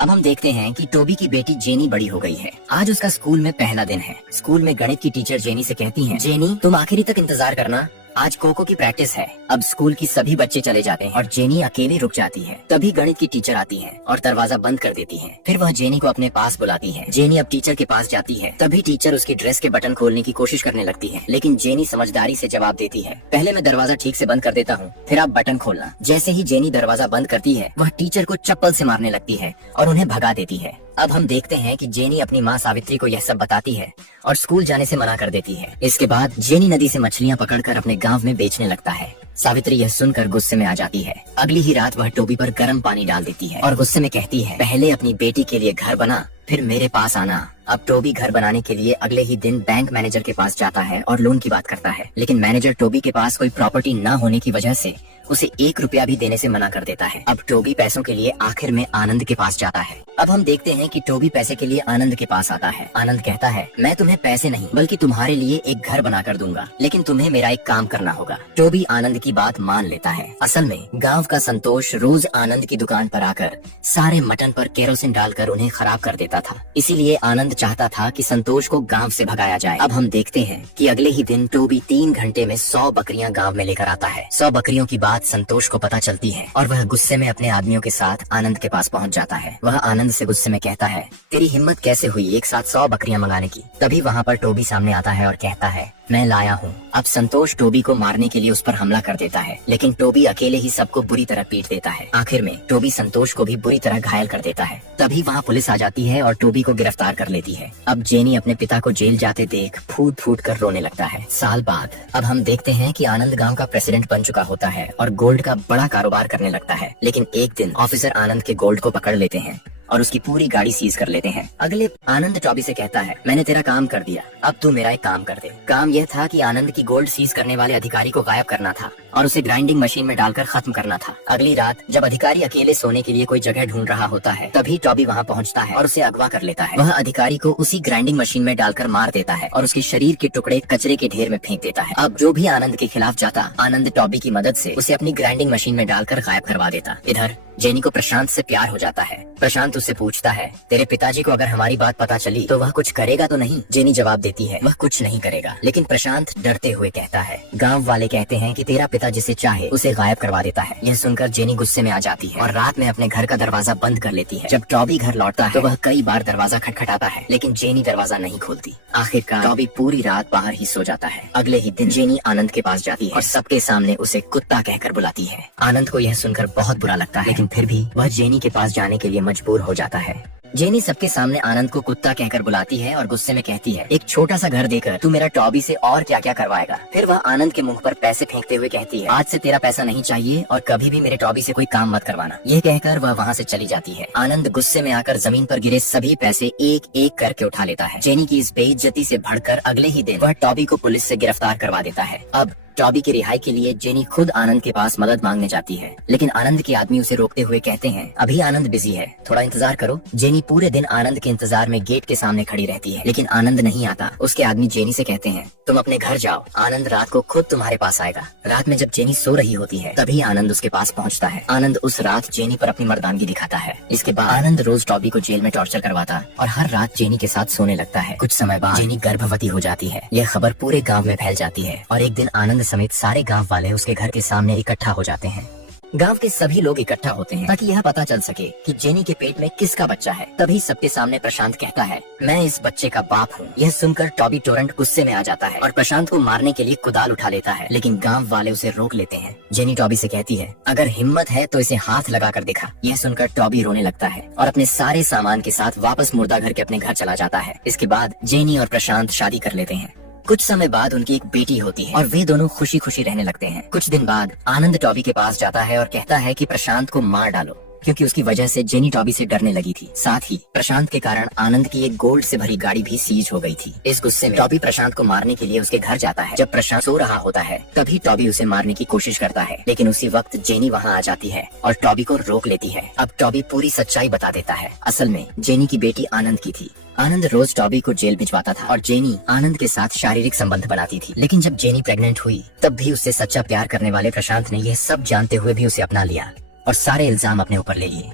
अब हम देखते हैं कि टोबी की बेटी जेनी बड़ी हो गई है। आज उसका स्कूल में पहला दिन है। स्कूल में गणित की टीचर जेनी से कहती हैं, जेनी तुम आखिरी तक इंतजार करना, आज कोको की प्रैक्टिस है। अब स्कूल की सभी बच्चे चले जाते हैं और जेनी अकेली रुक जाती है। तभी गणित की टीचर आती है और दरवाजा बंद कर देती है। फिर वह जेनी को अपने पास बुलाती है। जेनी अब टीचर के पास जाती है। तभी टीचर उसकी ड्रेस के बटन खोलने की कोशिश करने लगती है, लेकिन जेनी समझदारी से जवाब देती है, पहले मैं दरवाजा ठीक से बंद कर देता हूँ, फिर आप बटन खोलना। जैसे ही जेनी दरवाजा बंद करती है, वह टीचर को चप्पल से मारने लगती है और उन्हें भगा देती है। अब हम देखते हैं कि जेनी अपनी माँ सावित्री को यह सब बताती है और स्कूल जाने से मना कर देती है। इसके बाद जेनी नदी से मछलियाँ पकड़कर अपने गांव में बेचने लगता है। सावित्री यह सुनकर गुस्से में आ जाती है। अगली ही रात वह टोबी पर गर्म पानी डाल देती है और गुस्से में कहती है, पहले अपनी बेटी के लिए घर बना, फिर मेरे पास आना। अब टोबी घर बनाने के लिए अगले ही दिन बैंक मैनेजर के पास जाता है और लोन की बात करता है, लेकिन मैनेजर टोबी के पास कोई प्रॉपर्टी न होने की वजह से उसे 1 रुपया भी देने से मना कर देता है। अब टोबी पैसों के लिए आखिर में आनंद के पास जाता है। अब हम देखते हैं कि टोबी पैसे के लिए आनंद के पास आता है। आनंद कहता है, मैं तुम्हें पैसे नहीं बल्कि तुम्हारे लिए एक घर बना कर दूंगा, लेकिन तुम्हें मेरा एक काम करना होगा। टोबी आनंद की बात मान लेता है। असल में गांव का संतोष रोज आनंद की दुकान पर आकर सारे मटन पर केरोसिन डालकर उन्हें खराब कर देता था। इसीलिए आनंद चाहता था कि संतोष को गाँव से भगाया जाए। अब हम देखते हैं कि अगले ही दिन टोबी 3 घंटे में 100 बकरियां गाँव में लेकर आता है। 100 बकरियों की बात संतोष को पता चलती है और वह गुस्से में अपने आदमियों के साथ आनंद के पास पहुंच जाता है। वह आनंद से गुस्से में कहता है, तेरी हिम्मत कैसे हुई एक साथ 100 बकरियां मंगाने की। तभी वहाँ पर टोबी सामने आता है और कहता है, मैं लाया हूँ। अब संतोष टोबी को मारने के लिए उस पर हमला कर देता है, लेकिन टोबी अकेले ही सबको बुरी तरह पीट देता है। आखिर में टोबी संतोष को भी बुरी तरह घायल कर देता है। तभी वहाँ पुलिस आ जाती है और टोबी को गिरफ्तार कर लेती है। अब जेनी अपने पिता को जेल जाते देख फूट फूट कर रोने लगता है। साल बाद अब हम देखते हैं कि आनंद गांव का प्रेसिडेंट बन चुका होता है और गोल्ड का बड़ा कारोबार करने लगता है। लेकिन एक दिन ऑफिसर आनंद के गोल्ड को पकड़ लेते हैं और उसकी पूरी गाड़ी सीज कर लेते हैं। अगले आनंद टॉबी से कहता है, मैंने तेरा काम कर दिया, अब तू मेरा एक काम कर दे। काम यह था कि आनंद की गोल्ड सीज करने वाले अधिकारी को गायब करना था और उसे ग्राइंडिंग मशीन में डालकर खत्म करना था। अगली रात जब अधिकारी अकेले सोने के लिए कोई जगह ढूंढ रहा होता है, तभी टॉबी वहाँ पहुँचता है और उसे अगवा कर लेता है। वह अधिकारी को उसी ग्राइंडिंग मशीन में डालकर मार देता है और उसके शरीर के टुकड़े कचरे के ढेर में फेंक देता है। अब जो भी आनंद के खिलाफ जाता, आनंद टॉबी की मदद से उसे अपनी ग्राइंडिंग मशीन में डालकर गायब करवा देता। इधर जेनी को प्रशांत से प्यार हो जाता है। प्रशांत उससे पूछता है, तेरे पिताजी को अगर हमारी बात पता चली तो वह कुछ करेगा तो नहीं? जेनी जवाब देती है, वह कुछ नहीं करेगा। लेकिन प्रशांत डरते हुए कहता है, गांव वाले कहते हैं कि तेरा पिता जिसे चाहे उसे गायब करवा देता है। यह सुनकर जेनी गुस्से में आ जाती है और रात में अपने घर का दरवाजा बंद कर लेती है। जब टॉबी घर लौटता है तो वह कई बार दरवाजा खटखटाता है, लेकिन जेनी दरवाजा नहीं खोलती। आखिरकार टॉबी पूरी रात बाहर ही सो जाता है। अगले ही दिन जेनी आनंद के पास जाती है और सबके सामने उसे कुत्ता कहकर बुलाती है। आनंद को यह सुनकर बहुत बुरा लगता है, लेकिन फिर भी वह जेनी के पास जाने के लिए मजबूर हो जाता है। जेनी सबके सामने आनंद को कुत्ता कहकर बुलाती है और गुस्से में कहती है, एक छोटा सा घर देकर तू मेरा टॉबी से और क्या क्या करवाएगा। फिर वह आनंद के मुंह पर पैसे फेंकते हुए कहती है, आज से तेरा पैसा नहीं चाहिए और कभी भी मेरे टॉबी से कोई काम मत करवाना। यह कहकर वह वहाँ से चली जाती है। आनंद गुस्से में आकर जमीन पर गिरे सभी पैसे एक एक करके उठा लेता है। जेनी की इस बेइज्जती से भड़कर अगले ही दिन वह टॉबी को पुलिस से गिरफ्तार करवा देता है। अब टॉबी की रिहाई के लिए जेनी खुद आनंद के पास मदद मांगने जाती है, लेकिन आनंद के आदमी उसे रोकते हुए कहते हैं, अभी आनंद बिजी है, थोड़ा इंतजार करो। जेनी पूरे दिन आनंद के इंतजार में गेट के सामने खड़ी रहती है, लेकिन आनंद नहीं आता। उसके आदमी जेनी से कहते हैं, तुम अपने घर जाओ, आनंद रात को खुद तुम्हारे पास आएगा। रात में जब जेनी सो रही होती है, तभी आनंद उसके पास पहुंचता है। आनंद उस रात जेनी पर अपनी मर्दानगी दिखाता है। इसके बाद आनंद रोज टॉबी को जेल में टॉर्चर करवाता और हर रात जेनी के साथ सोने लगता है। कुछ समय बाद जेनी गर्भवती हो जाती है। यह खबर पूरे गाँव में फैल जाती है और एक दिन आनंद समेत सारे गाँव वाले उसके घर के सामने इकट्ठा हो जाते हैं। गांव के सभी लोग इकट्ठा होते हैं ताकि यह पता चल सके कि जेनी के पेट में किसका बच्चा है। तभी सबके सामने प्रशांत कहता है, मैं इस बच्चे का बाप हूँ। यह सुनकर टॉबी टोरंट गुस्से में आ जाता है और प्रशांत को मारने के लिए कुदाल उठा लेता है, लेकिन गांव वाले उसे रोक लेते हैं। जेनी टॉबी से कहती है, अगर हिम्मत है तो इसे हाथ लगा कर दिखा। यह सुनकर टॉबी रोने लगता है और अपने सारे सामान के साथ वापस मुर्दा घर के अपने घर चला जाता है। इसके बाद जेनी और प्रशांत शादी कर लेते हैं। कुछ समय बाद उनकी एक बेटी होती है और वे दोनों खुशी खुशी रहने लगते हैं। कुछ दिन बाद आनंद टॉबी के पास जाता है और कहता है कि प्रशांत को मार डालो, क्योंकि उसकी वजह से जेनी टॉबी से डरने लगी थी। साथ ही प्रशांत के कारण आनंद की एक गोल्ड से भरी गाड़ी भी सीज हो गई थी। इस गुस्से में टॉबी प्रशांत को मारने के लिए उसके घर जाता है। जब प्रशांत सो रहा होता है, तभी टॉबी उसे मारने की कोशिश करता है, लेकिन उसी वक्त जेनी वहाँ आ जाती है और टॉबी को रोक लेती है। अब टॉबी पूरी सच्चाई बता देता है। असल में जेनी की बेटी आनंद की थी। आनंद रोज टॉबी को जेल भिजवाता था और जेनी आनंद के साथ शारीरिक संबंध बनाती थी। लेकिन जब जेनी प्रेग्नेंट हुई, तब भी उससे सच्चा प्यार करने वाले प्रशांत ने यह सब जानते हुए भी उसे अपना लिया और सारे इल्जाम अपने ऊपर ले लिए।